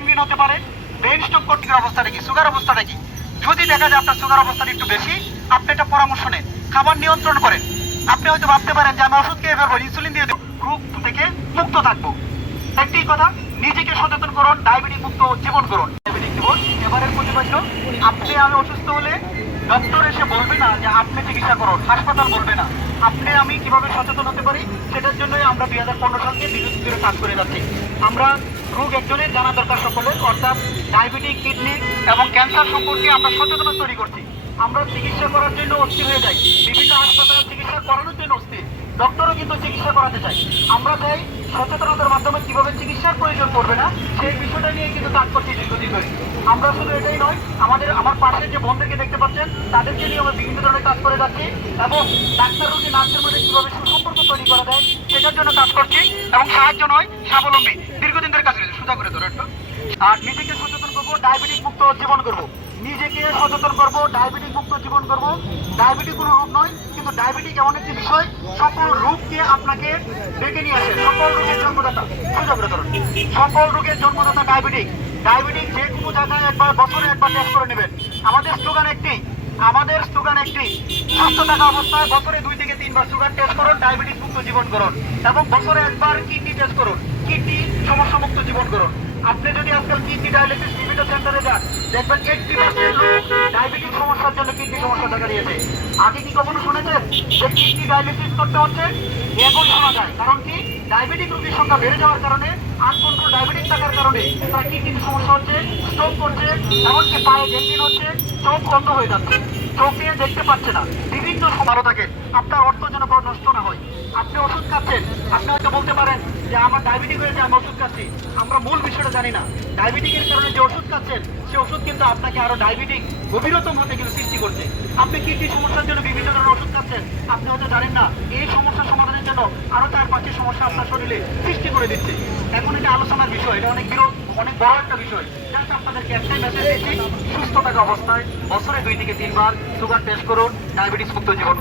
Gangrene হতে পারে brain stroke কর্তৃক অবস্থাটা কি সুগার অবস্থাটা কি যদি দেখা যায় আপনার সুগার অবস্থাটা একটু বেশি, আপনি একটা পরামর্শ নেন, খাবার নিয়ন্ত্রণ করেন। আপনি হয়তো ভাবতে পারেন যে আমি ওষুধ খেয়ে ফেলব ইনসুলিন দিয়ে গ্রুপ থেকে মুক্ত থাকব। একটি কথা, নিজেকে সচেতন করুন ডায়াবেটিক মুক্ত জীবন করুন। ডায়াবেটিক জীবন এবারের প্রতিপাদ্য আপনি আমি অসুস্থ হলে ডক্টর এসে বলবে না যে আপনি চিকিৎসা করুন, হাসপাতাল বলবে না। আপনি আমি কীভাবে সচেতন হতে পারি, সেটার জন্যই আমরা দুই হাজার পনেরো সাল থেকে বিদ্যুৎ করে কাজ করে যাচ্ছি। আমরা রোগ একজনের জানা দরকার সকলের, অর্থাৎ ডায়াবেটিক কিডনি এবং ক্যান্সার সম্পর্কে আমরা সচেতনতা তৈরি করছি। আমরা চিকিৎসা করার জন্য অস্থির হয়ে যাই। বিভিন্ন হাসপাতালে চিকিৎসা করানোর জন্য অস্থির। ডক্টরও কিন্তু চিকিৎসা করাতে চাই আমরা চাই সচেতনতার মাধ্যমে কীভাবে চিকিৎসার প্রয়োজন পড়বে না, সেই বিষয়টা নিয়ে কিন্তু কাজ করছি দীর্ঘদিন ধরে আমরা শুধু এটাই নয়, আমাদের, আমার পাশে যে বন্ধুকে দেখতে পাচ্ছেন, তাদেরকে নিয়ে আমরা বিভিন্ন ধরনের কাজ করে যাচ্ছি এবং ডাক্তার রোগী নার্সের মধ্যে কীভাবে সুসম্পর্ক তৈরি করা যায়, সেটার জন্য কাজ করছি এবং সাহায্য নয়, স্বাবলম্বী। দীর্ঘদিন ধরে কাজ করেছি। সোজা করে ধরো আর নিজেকে সচেতন করব, ডায়াবেটিক মুক্ত জীবন করব। নিজেকে সচেতন করব, ডায়াবেটিক মুক্ত জীবন করব। ডায়াবেটিক কোনো রোগ নয় কিন্তু ডায়াবেটিক এমন একটি বিষয়, সকল রোগকে আপনাকে ডেকে নিয়ে আসে। সকল রোগের জন্মদাতা সকল রোগের জন্মদাতা ডায়াবেটিক। ডায়াবেটিক যে কোনো জায়গায় একবার, বছরে একবার টেস্ট করে নেবেন। আমাদের স্লোগান একটি, আমাদের স্লোগান একটি, সুস্থ থাকা অবস্থায় বছরে দুই থেকে তিনবার সুগার টেস্ট করুন ডায়াবেটিস মুক্ত জীবন করুন এবং বছরে একবার কিডনি টেস্ট করুন। কিডনি সমস্যা মুক্ত জীবন করুন আপনি যদি আজকাল কিডনি ডায়ালিসিস বিভিন্ন সেন্টারে যান, দেখবেন এইটটি পার্সেন্ট সমস্যার জন্য কিডনি সমস্যা দেখা দিয়েছে। আগে কি কখনো শুনেছেন যে কিডনি ডায়ালিসিস করতে হচ্ছে? এখন শোনা যায়। কারণ কি? ডায়াবেটিক রোগীর সংখ্যা বেড়ে যাওয়ার কারণে, আনকন্ট্রোল ডায়াবেটিক থাকার কারণে তার কিডনির সমস্যা হচ্ছে স্ট্রোক করছে এমনকি পায়ে গেঞ্জিন হচ্ছে চোখ বন্ধ হয়ে যাচ্ছে। চোখ দেখতে পাচ্ছে না। বিভিন্ন ভালো থাকে। আপনার অর্থ যেন কোনো নষ্ট না হয়। আপনি ওষুধ খাচ্ছেন। আপনি হয়তো বলতে পারেন যে, আমার ডায়াবেটিক হয়েছে, আমি ওষুধ খাচ্ছি। আমরা মূল বিষয়টা জানি না। ডায়াবেটিকের কারণে যে ওষুধ খাচ্ছেন, সে ওষুধ কিন্তু আপনাকে আরও ডায়াবেটিক গভীরতম হতে কিন্তু সৃষ্টি করছে। আপনি কিডনি সমস্যার জন্য বিভিন্ন ধরনের ওষুধ খাচ্ছেন? আপনি হয়তো জানেন না, এই সমস্যা সমাধানের জন্য আরও চার পাঁচটি সমস্যা আপনার শরীরে সৃষ্টি করে দিচ্ছে। এখন এটা আলোচনার বিষয়, এটা অনেক বিরোধ অনেক বড় একটা বিষয়। জাস্ট আপনাদেরকে একটাই মেসেজ দিচ্ছি, সুস্থ থাকা অবস্থায়। বছরে দুই থেকে তিনবার সুগার টেস্ট করুন ডায়াবেটিস মুক্ত জীবন।